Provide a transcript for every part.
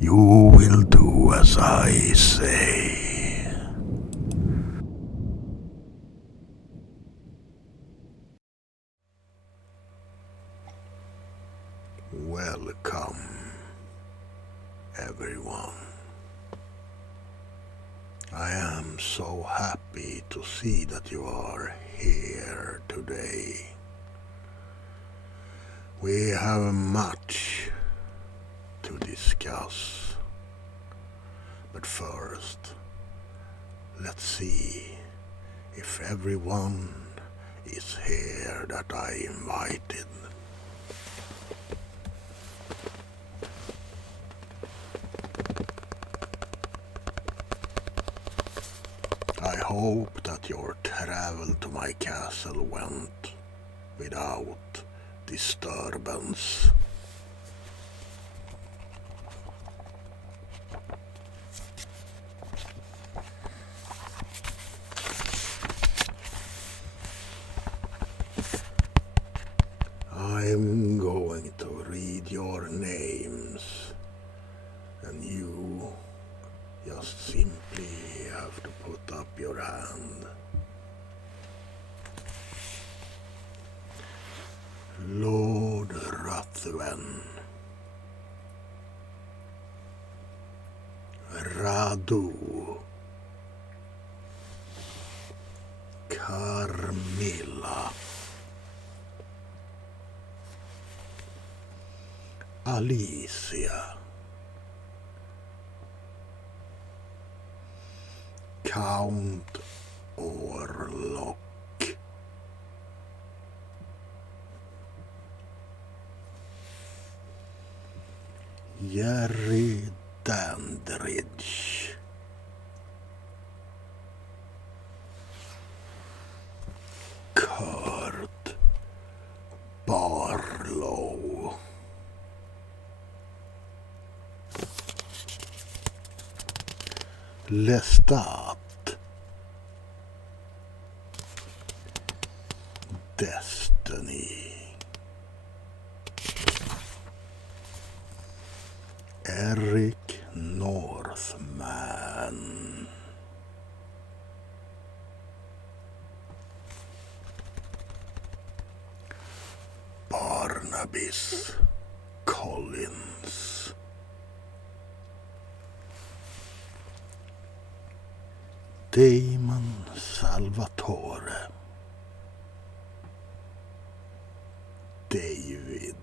You will do as I say. Welcome, everyone. I am so happy to see that you are here today. We have much to discuss, but first, let's see if everyone is here that I invited. I hope that your travel to my castle went without disturbance. I'm going to read your names, and you just simply have to put up your hand. Lord Ruthven, Radu, Carmilla, Alicia, Count Orlok, Jerry Dandridge, Kurt Barlow, Lestat, Destiny, Eric Northman, Barnabas Collins, Damon Salvatore, David,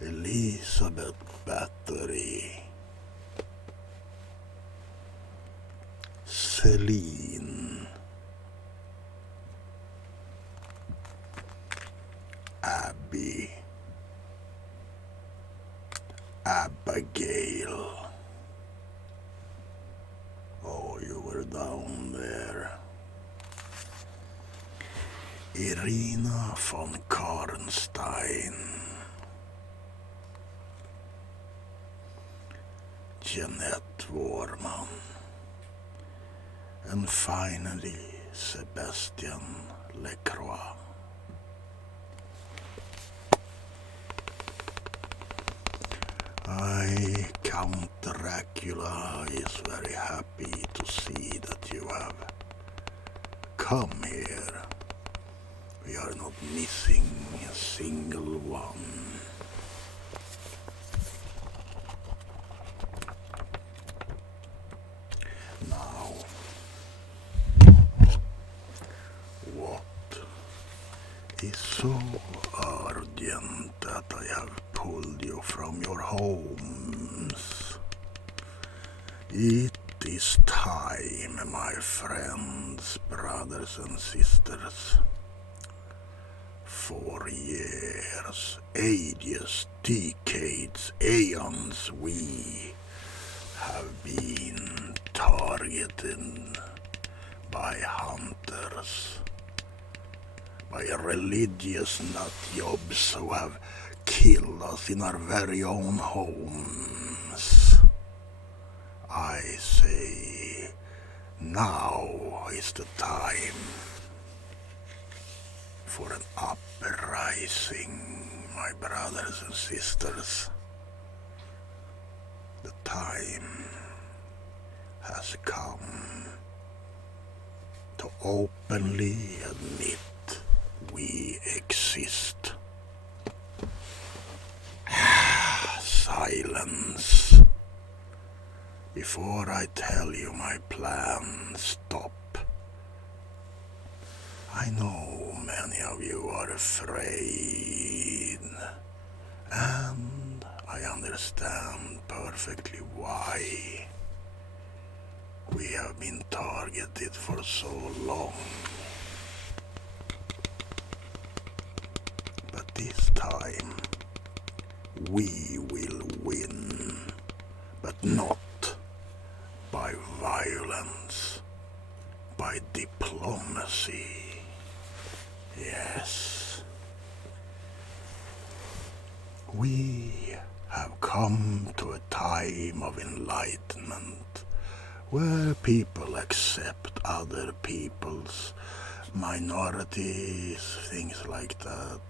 Elizabeth Battery, Celine, Abby, Abigail. Oh, you were down there. Irina von Karnstein, Jeanette Warman, and finally Sebastian Lecroix. I, Count Dracula, is very happy to see that you have come here. We are not missing a single one. Now, what is so urgent that I have pulled you from your homes? It is time, my friends, brothers and sisters. For years, ages, decades, aeons, we have been targeted by hunters, by religious nutjobs who have killed us in our very own homes. I say, now is the time for an uprising, my brothers and sisters. The time has come to openly admit we exist. Silence. Before I tell you my plan, stop. I know many of you are afraid, and I understand perfectly why. We have been targeted for so long. But this time, we will win, but not by violence, by diplomacy. Yes. We have come to a time of enlightenment where people accept other people's minorities, things like that.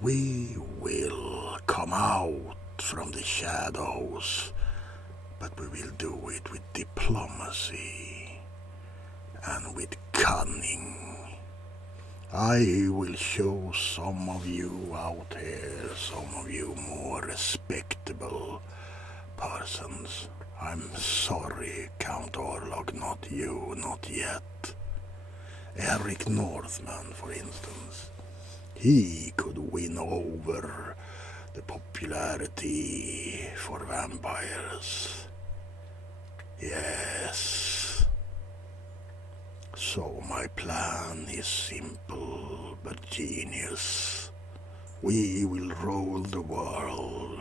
We will come out from the shadows, but we will do it with diplomacy and with cunning. I will show some of you out here, some of you more respectable persons. I'm sorry, Count Orlog, not you, not yet. Eric Northman, for instance. He could win over the popularity for vampires. Yes. So my plan is simple but genius. We will rule the world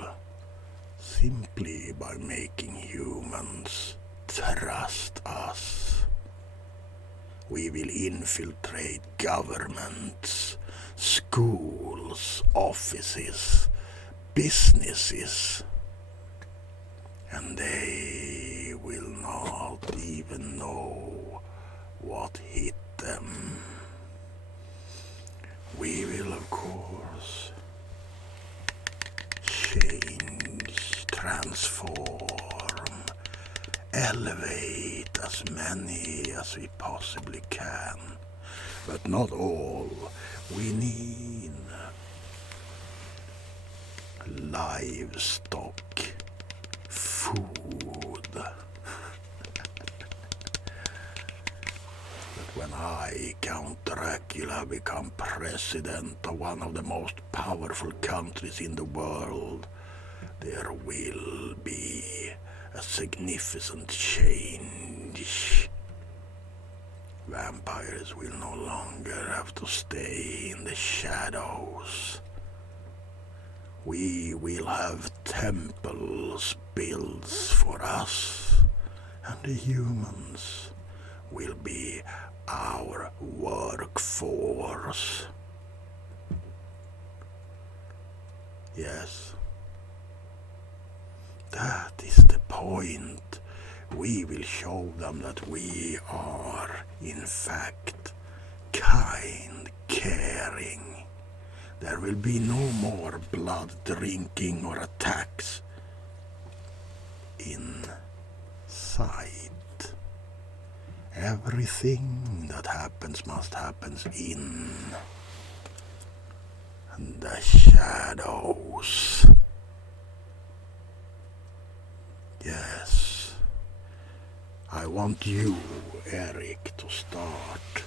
simply by making humans trust us. We will infiltrate governments, schools, offices, businesses, and they will not even know what hit them. We will, of course, change, transform, elevate as many as we possibly can, but not all. We need livestock, food. When I, Count Dracula, become president of one of the most powerful countries in the world, there will be a significant change. Vampires will no longer have to stay in the shadows. We will have temples built for us, and the humans will be our workforce. Yes, that is the point. We will show them that we are, in fact, kind, caring. There will be no more blood drinking or attacks inside. Everything that happens must happen in the shadows. Yes, I want you, Eric, to start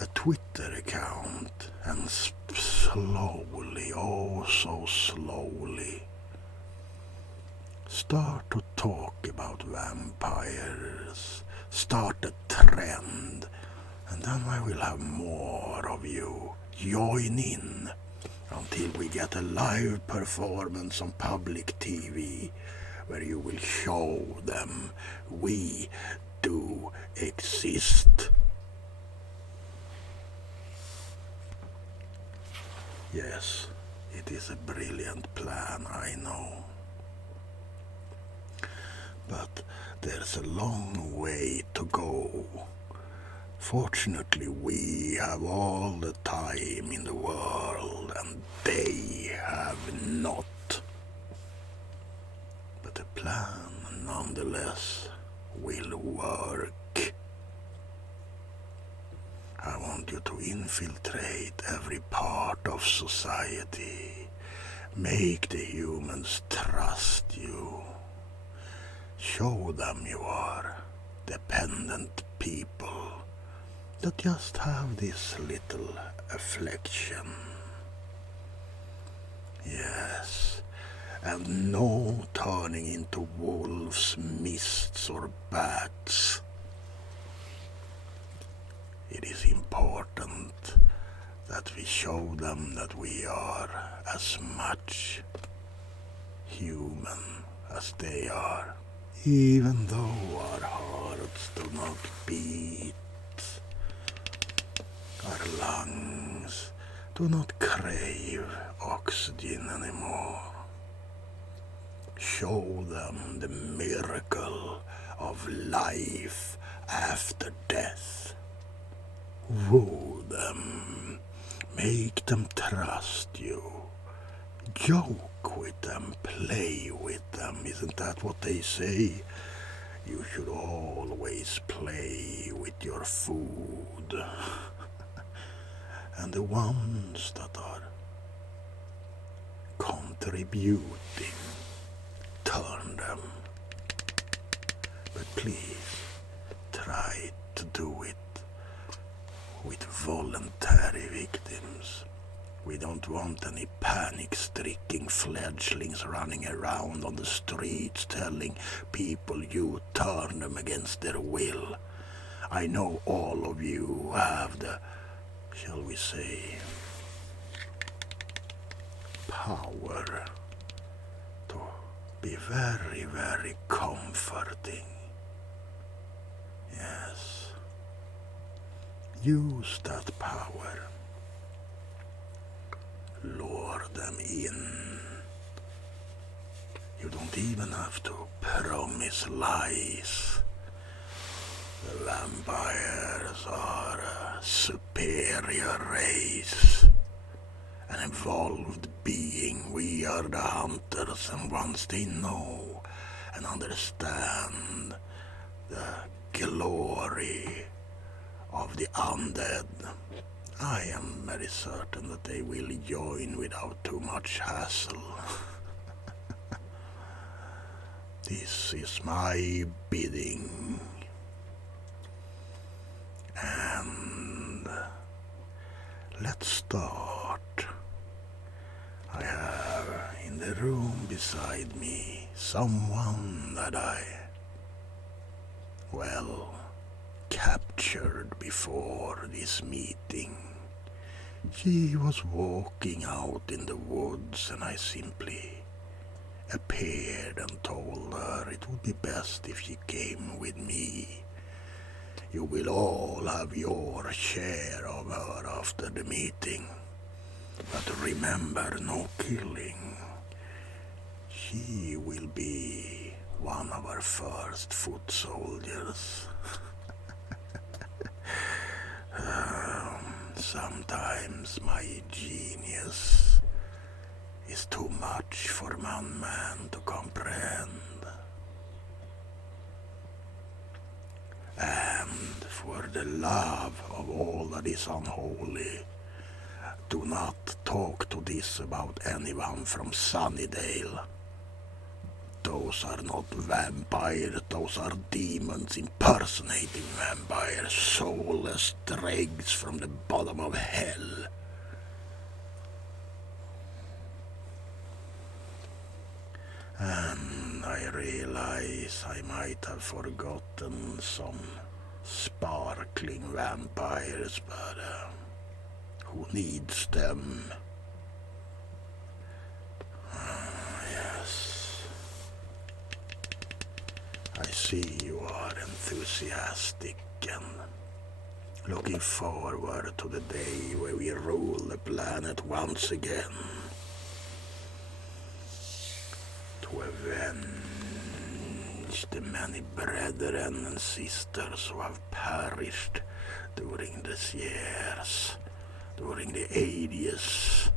a Twitter account and slowly, oh so slowly, start to talk about vampires. Start a trend, and then I will have more of you join in until we get a live performance on public TV where you will show them we do exist. Yes, it is a brilliant plan, I know. But there's a long way to go. Fortunately, we have all the time in the world, and they nonetheless will work. I want you to infiltrate every part of society. Make the humans trust you. Show them you are dependent people that just have this little affliction. Yes, and no turning into wolves, mists or bats. It is important that we show them that we are as much human as they are, even though our hearts do not beat, our lungs do not crave oxygen anymore. Show them the miracle of life after death. Woo them, make them trust you, joke with them, play with them. Isn't that what they say? You should always play with your food. And the ones that are contributing, turn them. But please, try to do it with voluntary victims. We don't want any panic-stricken fledglings running around on the streets telling people you turn them against their will. I know all of you have the, shall we say, power to be very, very comforting. Yes. Use that power. Lure them in. You don't even have to promise lies. The vampires are a superior race, an evolved being. We are the hunters, and once they know and understand the glory of the undead, I am very certain that they will join without too much hassle. This is my bidding. And let's start. I have in the room beside me someone that I, captured before this meeting. She was walking out in the woods and I simply appeared and told her it would be best if she came with me. You will all have your share of her after the meeting. But remember, no killing. She will be one of our first foot soldiers. Sometimes my genius is too much for one man to comprehend. And for the love of all that is unholy, do not talk to this about anyone from Sunnydale. Those are not vampires, those are demons impersonating vampires, soulless dregs from the bottom of hell. And I realize I might have forgotten some sparkling vampires, but who needs them? Yes. I see you are enthusiastic and looking forward to the day where we rule the planet once again. To avenge the many brethren and sisters who have perished during these years, during the ages.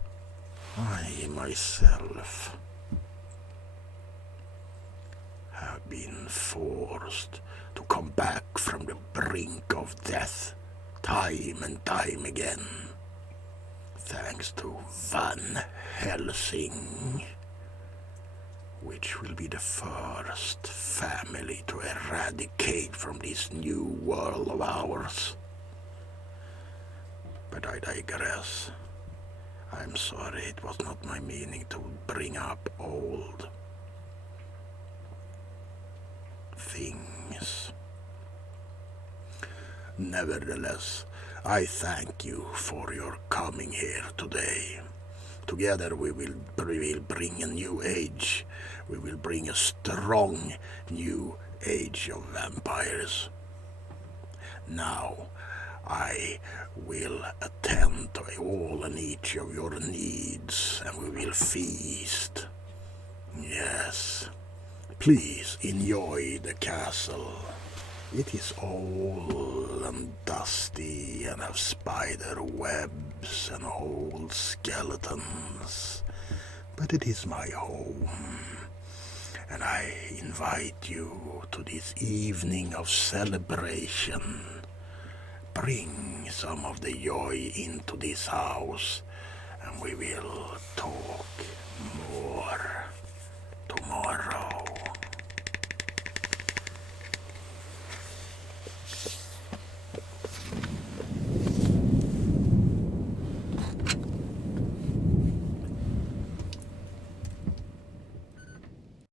I myself have been forced to come back from the brink of death time and time again, thanks to Van Helsing, which will be the first family to eradicate from this new world of ours. But I digress. I'm sorry, it was not my meaning to bring up old things. Nevertheless, I thank you for your coming here today. Together we will bring a new age. We will bring a strong new age of vampires. Now, I will attend to all and each of your needs, and we will feast. Yes, please enjoy the castle. It is old and dusty and have spider webs and old skeletons, but it is my home, and I invite you to this evening of celebration. Bring some of the joy into this house, and we will talk